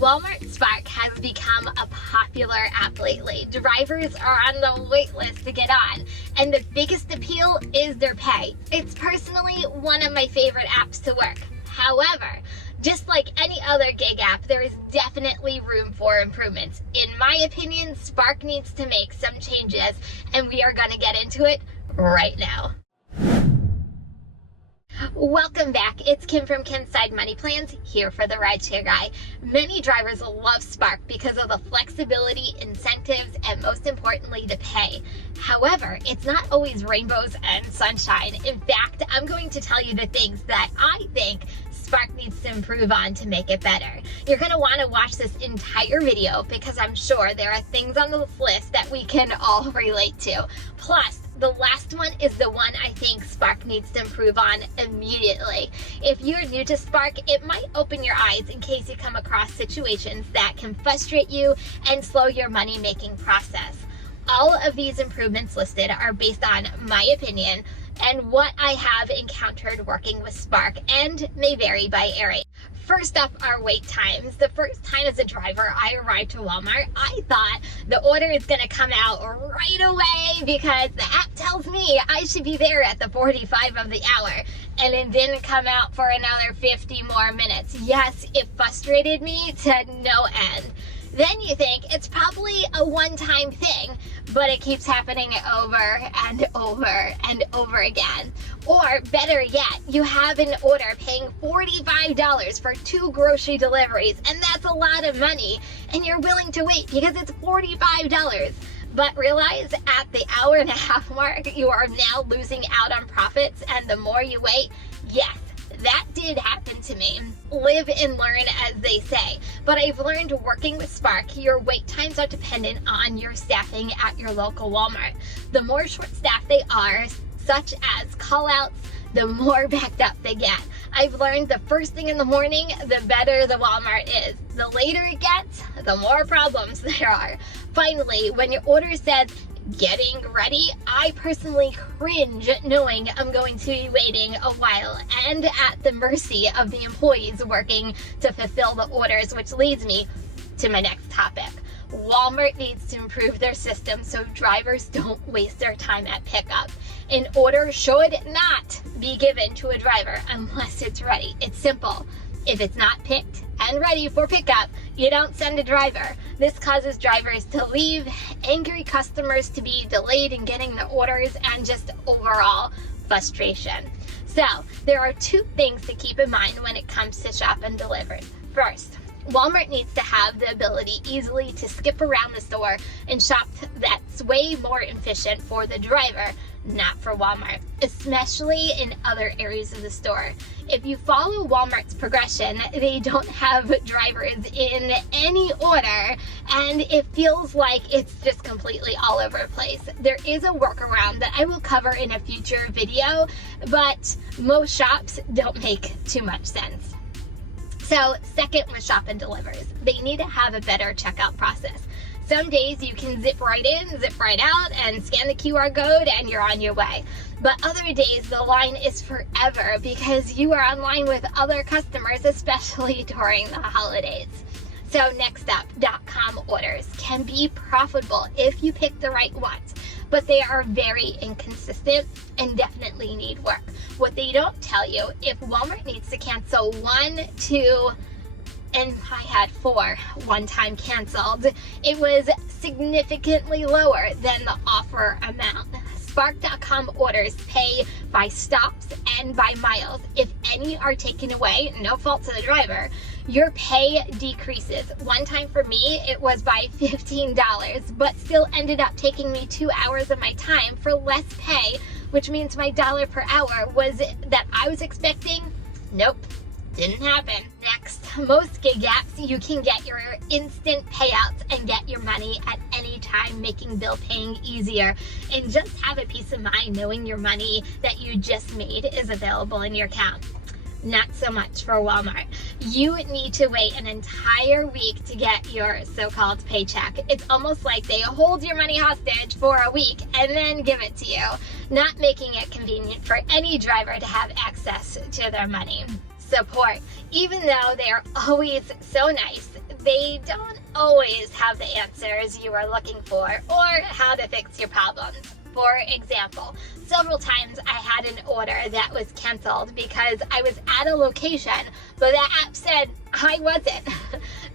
Walmart Spark has become a popular app lately. Drivers are on the wait list to get on, and the biggest appeal is their pay. It's personally one of my favorite apps to work. However, just like any other gig app, there is definitely room for improvements. In my opinion, Spark needs to make some changes, and we are going to get into it right now. Welcome back. It's Kim from Kim's Side Money Plans, here for the RideShare Guy. Many drivers love Spark because of the flexibility, incentives, and most importantly, the pay. However, it's not always rainbows and sunshine. In fact, I'm going to tell you the things that I think Spark needs to improve on to make it better. You're going to want to watch this entire video because I'm sure there are things on this list that we can all relate to. Plus, the last one is the one I think Spark needs to improve on immediately. If you're new to Spark, it might open your eyes in case you come across situations that can frustrate you and slow your money-making process. All of these improvements listed are based on my opinion and what I have encountered working with Spark, and may vary by area. First up are wait times. The first time as a driver I arrived to Walmart, I thought the order is going to come out right away because the app tells me I should be there at the 45 of the hour, and it didn't come out for another 50 more minutes. Yes, it frustrated me to no end. Then you think it's probably a one-time thing, but it keeps happening over and over and over again. Or better yet, you have an order paying $45 for 2 grocery deliveries, and that's a lot of money, and you're willing to wait because it's $45. But realize at the hour-and-a-half mark, you are now losing out on profits, and the more you wait, yes, that did happen to me. Live and learn, as they say. But I've learned working with Spark, your wait times are dependent on your staffing at your local Walmart. The more short-staffed they are, such as call-outs, the more backed up they get. I've learned the first thing in the morning, the better the Walmart is. The later it gets, the more problems there are. Finally, when your order says, getting ready, I personally cringe knowing I'm going to be waiting a while and at the mercy of the employees working to fulfill the orders, which leads me to my next topic. Walmart needs to improve their system so drivers don't waste their time at pickup. An order should not be given to a driver unless it's ready. It's simple. If it's not picked and ready for pickup, you don't send a driver. This causes drivers to leave, angry customers to be delayed in getting the orders, and just overall frustration. So there are 2 things to keep in mind when it comes to shop and delivery. First, Walmart needs to have the ability easily to skip around the store and shop that's way more efficient for the driver, not for Walmart, especially in other areas of the store. If you follow Walmart's progression, they don't have drivers in any order, and it feels like it's just completely all over the place. There is a workaround that I will cover in a future video, but most shops don't make too much sense. So second with shop and delivers, they need to have a better checkout process. Some days you can zip right in, zip right out, and scan the QR code and you're on your way. But other days the line is forever because you are online with other customers, especially during the holidays. So next up, .com orders can be profitable if you pick the right ones, but they are very inconsistent and definitely need work. What they don't tell you, if Walmart needs to cancel 1, 2, and I had 4 one-time canceled, it was significantly lower than the offer amount. Spark.com orders pay by stops and by miles. If any are taken away, no fault to the driver, your pay decreases. One time for me, it was by $15, but still ended up taking me 2 hours of my time for less pay, which means my dollar per hour was that I was expecting. Nope. Didn't happen. Next, most gig apps, you can get your instant payouts and get your money at any time, making bill paying easier, and just have a peace of mind knowing your money that you just made is available in your account. Not so much for Walmart. You need to wait an entire week to get your so-called paycheck. It's almost like they hold your money hostage for a week and then give it to you, not making it convenient for any driver to have access to their money. Support. Even though they are always so nice, they don't always have the answers you are looking for or how to fix your problems. For example, several times I had an order that was canceled because I was at a location, but the app said I wasn't.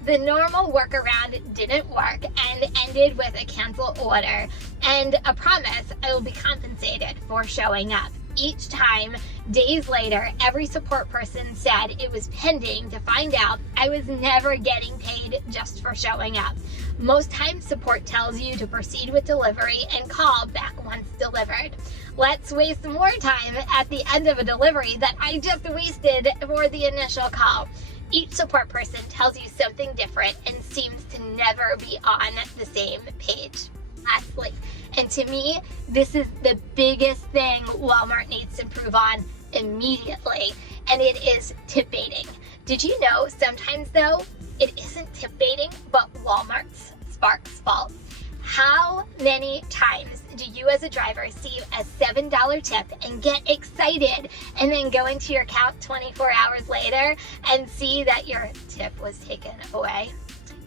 The normal workaround didn't work and ended with a canceled order and a promise I will be compensated for showing up. Each time, days later, every support person said it was pending to find out I was never getting paid just for showing up. Most times, support tells you to proceed with delivery and call back once delivered. Let's waste more time at the end of a delivery that I just wasted for the initial call. Each support person tells you something different and seems to never be on the same page. Lastly, and to me, this is the biggest thing Walmart needs to improve on immediately, and it is tip baiting. Did you know sometimes, though, it isn't tip baiting, but Walmart's Spark's fault? How many times do you as a driver see a $7 tip and get excited and then go into your account 24 hours later and see that your tip was taken away?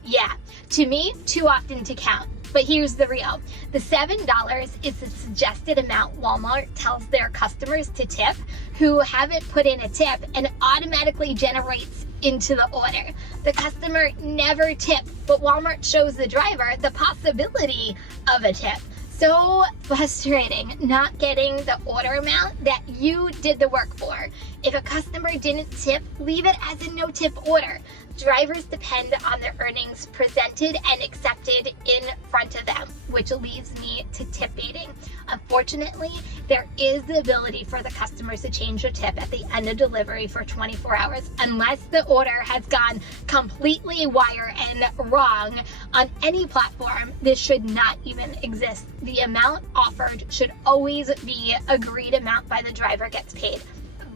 Yeah, to me, too often to count. But here's the real. The $7 is the suggested amount Walmart tells their customers to tip who haven't put in a tip, and automatically generates into the order. The customer never tipped, but Walmart shows the driver the possibility of a tip. So frustrating not getting the order amount that you did the work for. If a customer didn't tip, leave it as a no tip order. Drivers depend on their earnings presented and accepted in front of them, which leads me to tip baiting. Unfortunately, there is the ability for the customers to change their tip at the end of delivery for 24 hours, unless the order has gone completely wire and wrong on any platform. This should not even exist. The amount offered should always be agreed amount by the driver gets paid.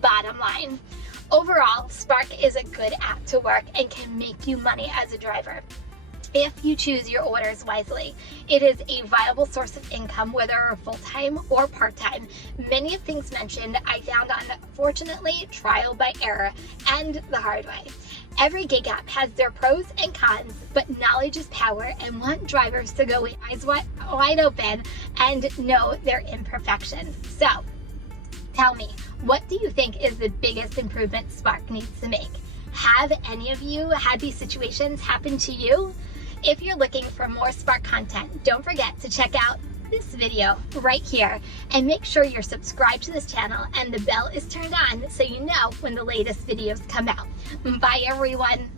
Bottom line. Overall, Spark is a good app to work and can make you money as a driver if you choose your orders wisely. It is a viable source of income, whether full-time or part-time. Many of things mentioned I found on, fortunately, trial by error and the hard way. Every gig app has their pros and cons, but knowledge is power, and want drivers to go with eyes wide open and know their imperfections. So, tell me, what do you think is the biggest improvement Spark needs to make? Have any of you had these situations happen to you? If you're looking for more Spark content, don't forget to check out this video right here and make sure you're subscribed to this channel and the bell is turned on so you know when the latest videos come out. Bye everyone.